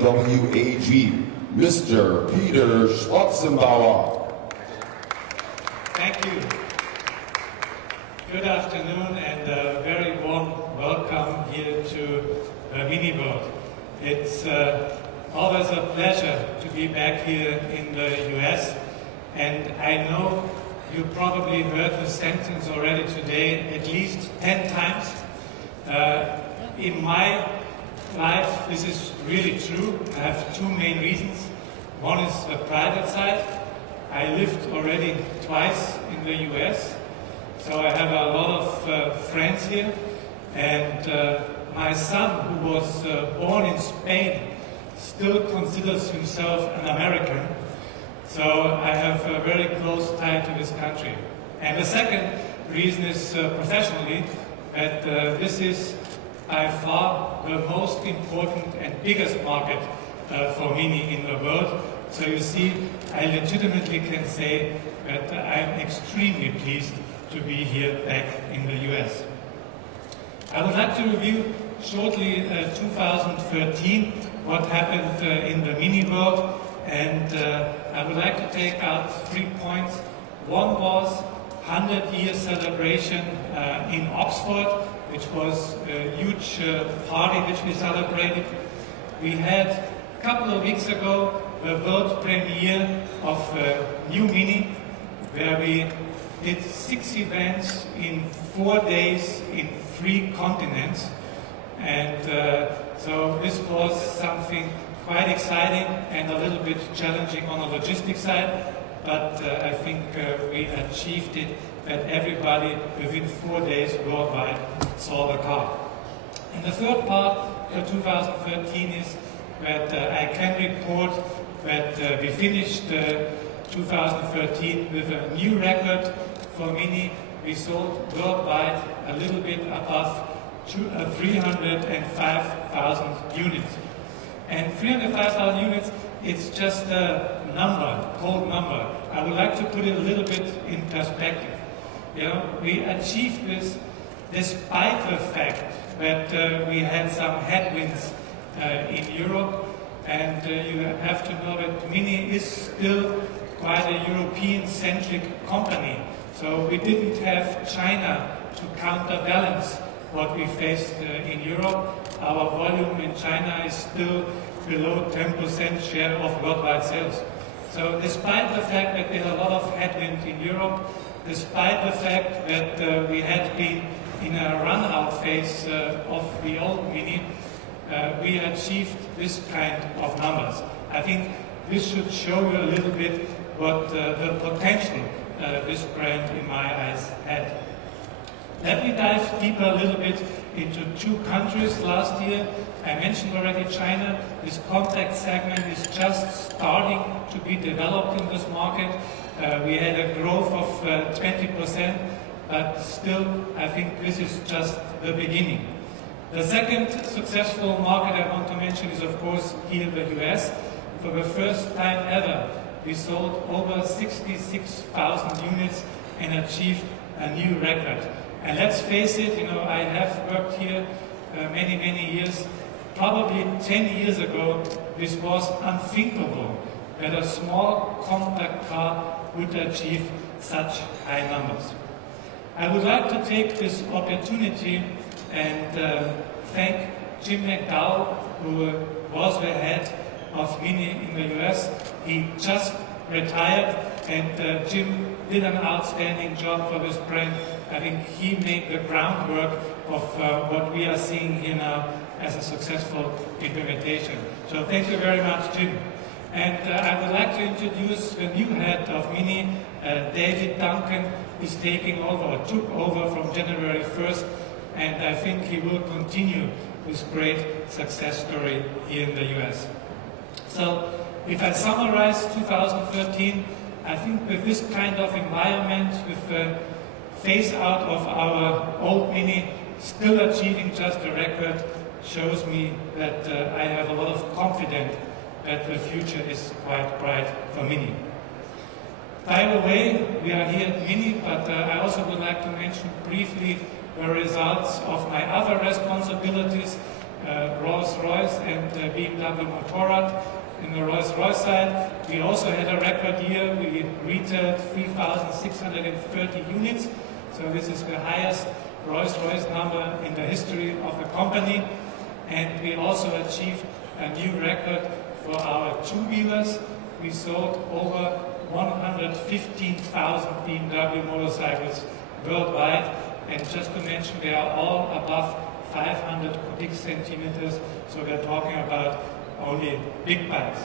WAG, Mr. Peter Schwarzenbauer. Thank you. Good afternoon and a very warm welcome here to Mini World. It's always a pleasure to be back here in the US, and I know you probably heard the sentence already today at least 10 times. In my life, this is really true. I have two main reasons. One is the private side. I lived already twice in the US, so I have a lot of friends here. And my son, who was born in Spain, still considers himself an American. So I have a very close tie to this country. And the second reason is professionally, that this is by far the most important and biggest market for Mini in the world. So you see, I legitimately can say that I'm extremely pleased to be here back in the US. I would like to review shortly 2013, what happened in the Mini world, and I would like to take out 3 points. One was 100-year celebration in Oxford, which was a huge party which we celebrated. We had a couple of weeks ago the world premiere of New Mini, where we did 6 events in 4 days in 3 continents. And so this was something quite exciting and a little bit challenging on the logistics side, but I think we achieved it, that everybody within 4 days worldwide saw the car. And the third part for 2013 is that I can report that we finished 2013 with a new record for Mini. We sold worldwide a little bit above 305,000 units. And 305,000 units, it's just a number, cold number. I would like to put it a little bit in perspective. You know, we achieved this despite the fact that we had some headwinds in Europe, and you have to know that Mini is still quite a European-centric company. So we didn't have China to counterbalance what we faced in Europe. Our volume in China is still below 10% share of worldwide sales. So despite the fact that we had a lot of headwind in Europe, despite the fact that we had been in a run-out phase of the old Mini, we achieved this kind of numbers. I think this should show you a little bit what the potential this brand, in my eyes, had. Let me dive deeper a little bit into 2 countries last year. I mentioned already China. This compact segment is just starting to be developed in this market. We had a growth of 20%, but still, I think this is just the beginning. The second successful market I want to mention is, of course, here in the US. For the first time ever, we sold over 66,000 units and achieved a new record. And let's face it, you know, I have worked here many, many years. Probably 10 years ago, this was unthinkable that a small compact car would achieve such high numbers. I would like to take this opportunity and thank Jim McDowell, who was the head of Mini in the US. He just retired, and Jim did an outstanding job for this brand. I think he made the groundwork of what we are seeing here now as a successful implementation. So thank you very much, Jim. And I would like to introduce the new head of Mini, David Duncan. Is taking over, or took over from January 1st, and I think he will continue this great success story here in the US. So if I summarize 2013, I think with this kind of environment, with the phase out of our old Mini, still achieving just a record, shows me that I have a lot of confidence that the future is quite bright for Mini. By the way, we are here at Mini, but I also would like to mention briefly the results of my other responsibilities. Rolls-Royce and BMW Motorrad. In the Rolls-Royce side, we also had a record year. We retailed 3,630 units. So this is the highest Rolls-Royce number in the history of the company. And we also achieved a new record for our two-wheelers. We sold over 115,000 BMW motorcycles worldwide. And just to mention, they are all above 500 cubic centimeters. So we're talking about only big bikes.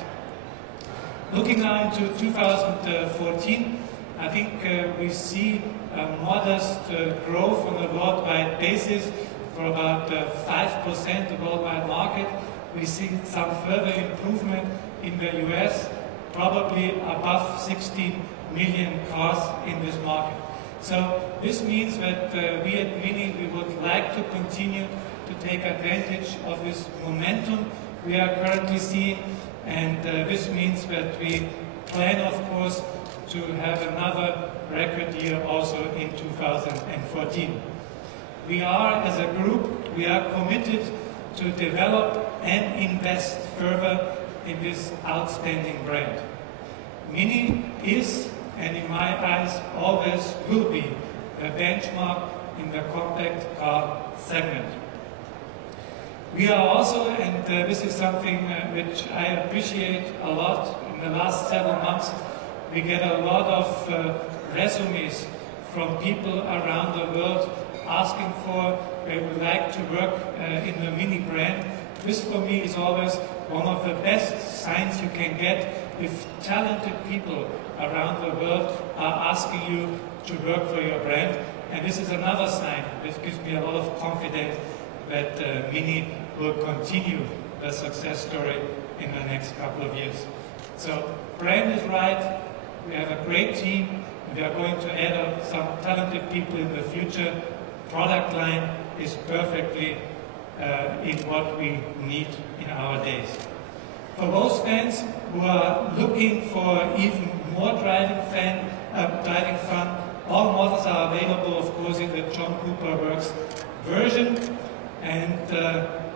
Looking now into 2014, I think we see a modest growth on a worldwide basis for about 5% of the worldwide market. We see some further improvement in the US, probably above 16 million cars in this market. So this means that we at Mini, we would like to continue to take advantage of this momentum we are currently seeing, and this means that we plan, of course, to have another record year also in 2014. We are, as a group, we are committed to develop and invest further in this outstanding brand. Mini is, and in my eyes, always will be the benchmark in the compact car segment. We are also, and this is something which I appreciate a lot in the last several months, we get a lot of resumes from people around the world asking for, they would like to work in the Mini brand. This for me is always one of the best signs you can get if talented people around the world are asking you to work for your brand. And this is another sign. This gives me a lot of confidence that Mini will continue the success story in the next couple of years. So brand is right, we have a great team, we are going to add some talented people in the future. Product line is perfectly in what we need in our days. For those fans who are looking for even more driving fun, all models are available, of course, in the John Cooper Works version. And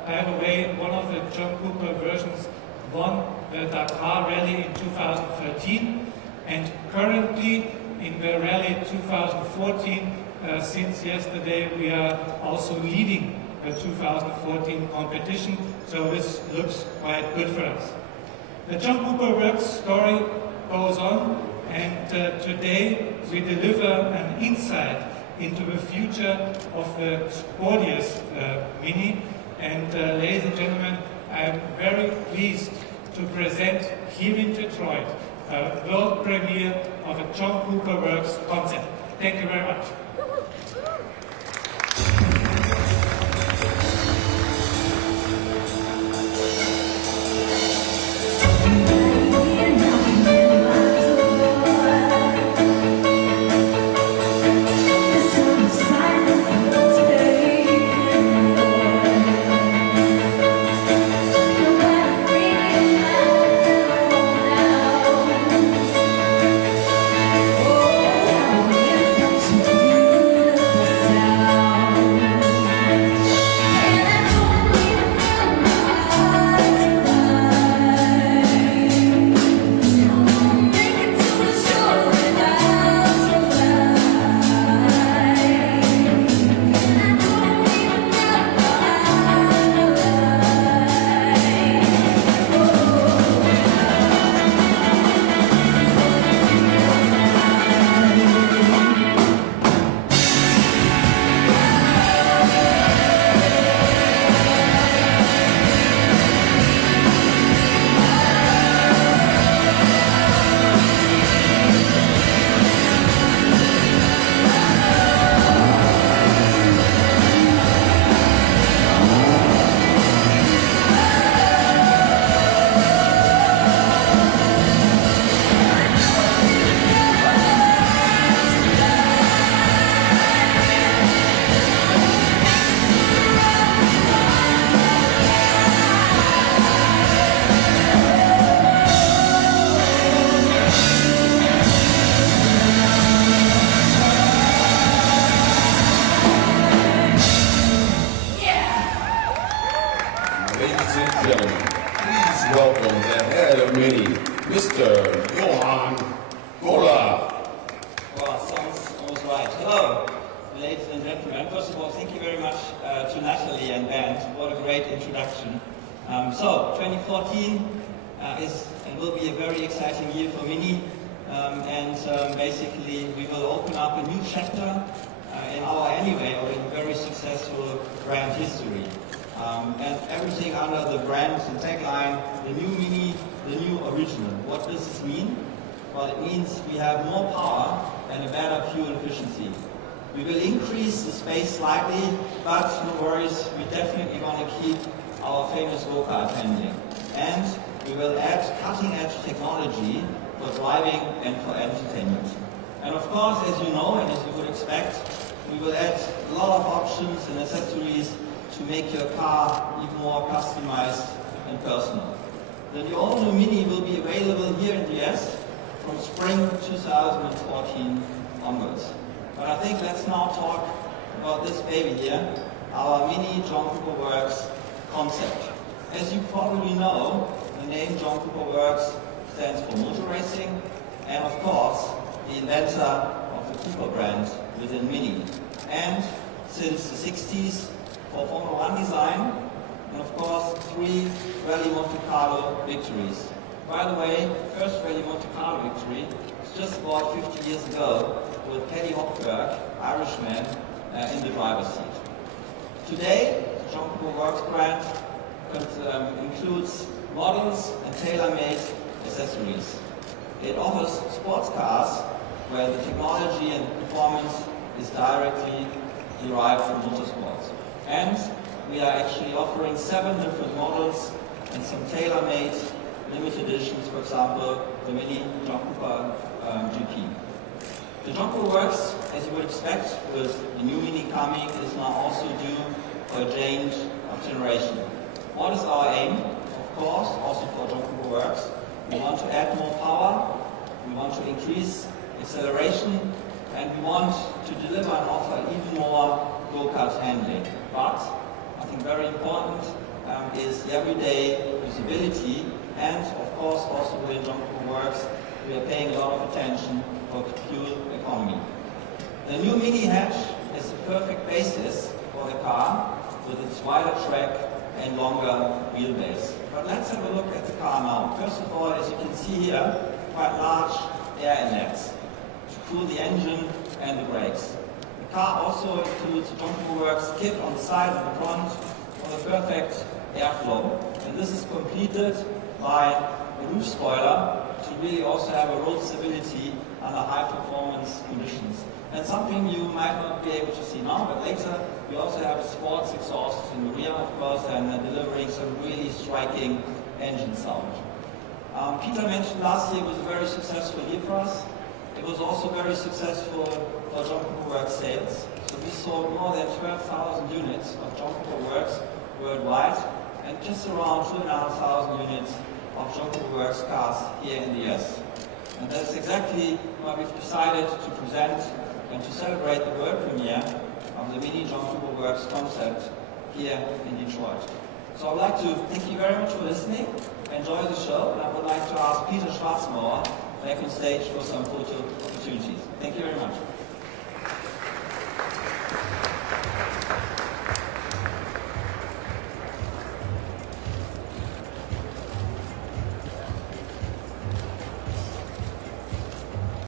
by the way, one of the John Cooper versions won the Dakar Rally in 2013. And currently in the Rally 2014, since yesterday, we are also leading the 2014 competition. So this looks quite good for us. The John Cooper Works story goes on, and today we deliver an insight into the future of the sportiest Mini. And ladies and gentlemen, I am very pleased to present here in Detroit a world premiere of a John Cooper Works concept. Thank you very much. Oh, please welcome the head of Mini, Mr. Johan Gola. Well, sounds almost right. Hello, ladies and gentlemen. First of all, thank you very much to Natalie and Ben. What a great introduction. So, 2014 is and will be a very exciting year for Mini. Basically, we will open up a new chapter in our anyway already very successful brand history. And everything under the brand and tagline, the new Mini, the new original. What does this mean? Well, it means we have more power and a better fuel efficiency. We will increase the space slightly, but no worries, we definitely want to keep our famous go-kart handling. And we will add cutting-edge technology for driving and for entertainment. And of course, as you know and as you would expect, we will add a lot of options and accessories to make your car even more customized and personal. The new all-new Mini will be available here in the US from spring 2014 onwards. But I think let's now talk about this baby here, our Mini John Cooper Works concept. As you probably know, the name John Cooper Works stands for motor racing and of course the inventor of the Cooper brand within Mini. And since the 60s for Formula 1 design and of course 3 Rally Monte Carlo victories. By the way, first Rally Monte Carlo victory was just about 50 years ago with Paddy Hochberg, Irishman, in the driver's seat. Today, the John Cooper Works brand includes models and tailor-made accessories. It offers sports cars where the technology and performance is directly derived from motorsports. And we are actually offering 7 different models and some tailor-made limited editions, for example, the Mini John Cooper GP. The John Cooper Works, as you would expect, with the new Mini coming, is now also due for a change of generation. What is our aim? Of course, also for John Cooper Works, we want to add more power, we want to increase acceleration, and we want to deliver and offer even more go-kart handling. But I think very important is the everyday usability, and of course also within John Cooper Works, we are paying a lot of attention for fuel economy. The new Mini hatch is the perfect basis for the car with its wider track and longer wheelbase. But let's have a look at the car now. First of all, as you can see here, quite large air inlets to cool the engine and the brakes. The car also includes a John Cooper Works kit on the side and the front for the perfect airflow. And this is completed by a roof spoiler to really also have a road stability under high performance conditions. And something you might not be able to see now, but later we also have a sports exhaust in the rear, of course, and delivering some really striking engine sound. Peter mentioned last year was a very successful year for us. It was also very successful for John Cooper Works sales. So we sold more than 12,000 units of John Cooper Works worldwide, and just around 2,500 units of John Cooper Works cars here in the US. And that's exactly why we've decided to present and to celebrate the world premiere of the Mini John Cooper Works concept here in Detroit. So I'd like to thank you very much for listening, enjoy the show, and I would like to ask Peter Schwarzmauer back on stage for some photo opportunities. Thank you very much.